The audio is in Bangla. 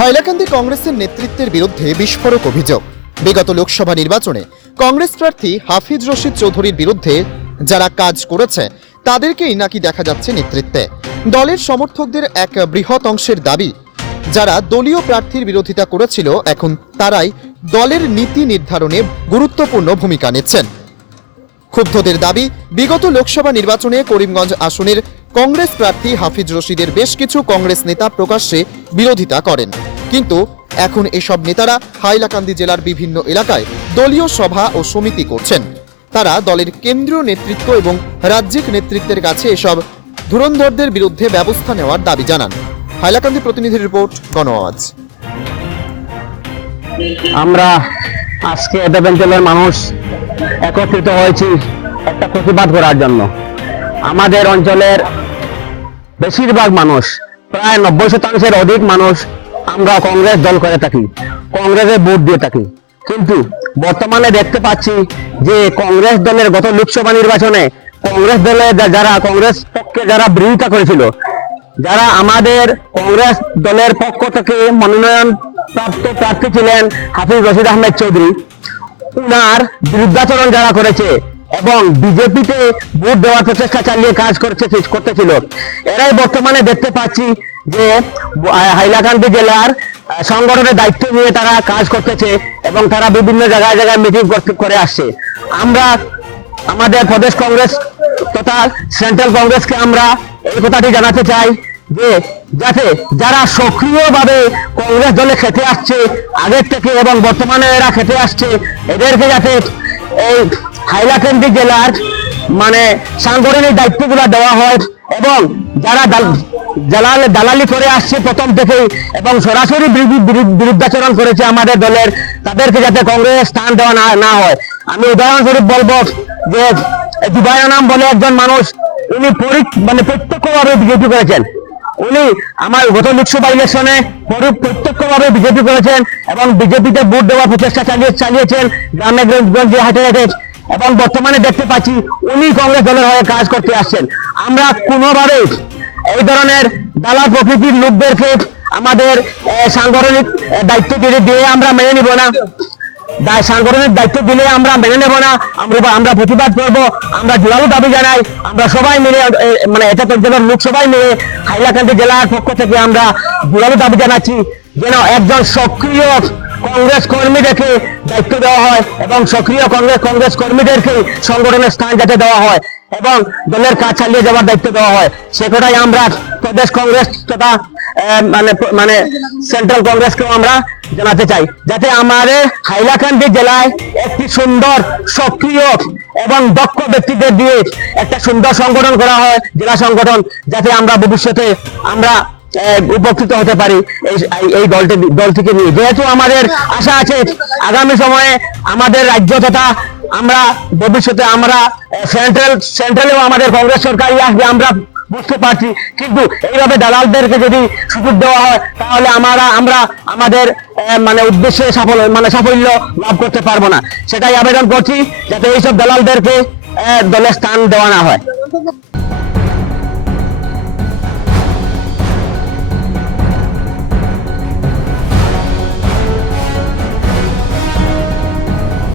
হাইলাকান্দি কংগ্রেসের নেতৃত্বের বিরুদ্ধে বিস্ফোরক অভিযোগ। বিগত লোকসভা নির্বাচনে কংগ্রেস প্রার্থী হাফিজ রশিদ চৌধুরীর বিরুদ্ধে যারা কাজ করেছে, তাদেরকেই নাকি দেখা যাচ্ছে নেতৃত্বে। দলের সমর্থকদের এক বৃহৎ অংশের দাবি, যারা দলীয় প্রার্থীর বিরোধিতা করেছিল, এখন তারাই দলের নীতি নির্ধারণে গুরুত্বপূর্ণ ভূমিকা নিচ্ছেন। ক্ষুব্ধদের দাবি, বিগত লোকসভা নির্বাচনে করিমগঞ্জ আসনের কংগ্রেস প্রার্থী হাফিজ রশিদের বেশ কিছু কংগ্রেস নেতা প্রকাশ্যে বিরোধিতা করেন। কিন্তু এখন এসব নেতারা হাইলাকান্দি জেলার বিভিন্ন এলাকায় দলীয় সভা ও সমিতি করছেন। তারা দলের কেন্দ্রীয় নেতৃত্ব এবং রাজ্যিক নেতৃত্বের কাছে এসব ধুরন্ধরদের বিরুদ্ধে ব্যবস্থা নেওয়ার দাবি জানান। হাইলাকান্দি প্রতিনিধির রিপোর্ট, গণআওয়াজ। আমরা আজকে এদের অঞ্চলের মানুষ একত্রিত হয়েছি একটা প্রতিবাদ করার জন্য। আমাদের অঞ্চলের বেশিরভাগ মানুষ, প্রায় নব্বই শতাংশের অধিক মানুষ আমরা কংগ্রেস দল করে থাকি, কংগ্রেসে ভোট দিয়ে থাকি। কিন্তু বর্তমানে দেখতে পাচ্ছি যে কংগ্রেস দলের গত লোকসভা নির্বাচনে কংগ্রেস দলের যা- যারা কংগ্রেস পক্ষে যারা বিরোধিতা করেছিল, যারা আমাদের কংগ্রেস দলের পক্ষ থেকে মনোনয়ন প্রাপ্ত প্রার্থী ছিলেন হাফিজ রশিদ আহমেদ চৌধুরী, উনার বিরুদ্ধাচরণ যারা করেছে এবং বিজেপিতে ভোট দেওয়ার প্রচেষ্টা চালিয়ে কাজ করছে করতেছিল। এরাই বর্তমানে দেখতে পাচ্ছি যে হাইলাকান্দি জেলার সংগঠনের দায়িত্ব নিয়ে তারা কাজ করতেছে এবং তারা বিভিন্ন জায়গায় জায়গায় মিটিং করে আসছে। আমরা, আমাদের প্রদেশ কংগ্রেস তথা সেন্ট্রাল কংগ্রেসকে আমরা এই কথাটি জানাতে চাই যে, যাতে যারা সক্রিয়ভাবে কংগ্রেস দলে খেতে আসছে, আগের থেকে এবং বর্তমানে এরা খেতে আসছে, এদেরকে যাতে এই হাইলাকান্দি জেলার মানে সাংগঠনিক দায়িত্বগুলো দেওয়া হয় এবং যারা দাল- দালাল করে আসছে প্রথম থেকেই এবং সরাসরি বিরুদ্ধাচরণ করেছে আমাদের দলের, তাদেরকে যাতে কংগ্রেস স্থান দেওয়া না না হয়। আমি উদাহরণস্বরূপ বলব যে দিবায়নাম বলে একজন মানুষ, উনি মানে প্রত্যক্ষভাবে বিজেপি করেছেন। উনি আমার গত লোকসভা ইলেকশনে পরি- প্রত্যক্ষভাবে বিজেপি করেছেন এবং বিজেপিতে ভোট দেওয়ার প্রচেষ্টা চালিয়ে, চালিয়েছেন। গ্রামে গঞ্জে হাটে হাটে। এবং বর্তমানে দেখতে পাচ্ছি উনি কংগ্রেস দলের হয়ে কাজ করতে আসছেন। আমরা কোনোভাবেই এই ধরনের দালাল প্রকৃতির লোকদেরকে আমাদের সাংগঠনিক দায়িত্ব দিয়ে দিয়ে আমরা মেনে নিব না। সাংগঠনিক দায়িত্ব দিলে আমরা মেনে নেব না। আমরা আমরা প্রতিবাদ করব। আমরা জোরালো দাবি জানাই। আমরা সবাই মিলে মানে এটা জেলার লোক সবাই মিলে হাইলাকান্দি জেলার পক্ষ থেকে আমরা জোরালো দাবি জানাচ্ছি যেন একজন সক্রিয় কংগ্রেস কর্মীদেরকে দায়িত্ব দেওয়া হয় এবং সক্রিয় কংগ্রেস কংগ্রেস কর্মীদেরকে সংগঠনের স্থান যাতে দেওয়া হয় এবং দলের কাজ চালিয়ে যাওয়ার দায়িত্ব দেওয়া হয়। সে কথাই আমরা প্রদেশ কংগ্রেস তথা মানে মানে সেন্ট্রাল কংগ্রেসকেও আমরা জানাতে চাই। যাতে আমাদের হাইলাকান্দি জেলায় একটি সুন্দর, সক্রিয় এবং দক্ষ ব্যক্তিদের দিয়ে একটা সুন্দর সংগঠন করা হয়, জেলা সংগঠন, যাতে আমরা ভবিষ্যতে আমরা উপকৃত হতে পারি। এই দলটি, দল থেকে নিয়ে। যেহেতু আমাদের আশা আছে, আগামী সময়ে আমাদের রাজ্য তথা আমরা ভবিষ্যতে আমরা সেন্ট্রাল সেন্ট্রালেও আমাদের কংগ্রেস সরকারই আসবে, আমরা বুঝতে পারছি। কিন্তু এইভাবে দালালদেরকে যদি সুযোগ দেওয়া হয়, তাহলে আমরা আমরা আমাদের মানে উদ্দেশ্যে সাফল্য মানে সাফল্য লাভ করতে পারব না। সেটাই আবেদন করছি, যাতে এইসব দালালদেরকে দলের স্থান দেওয়া না হয়।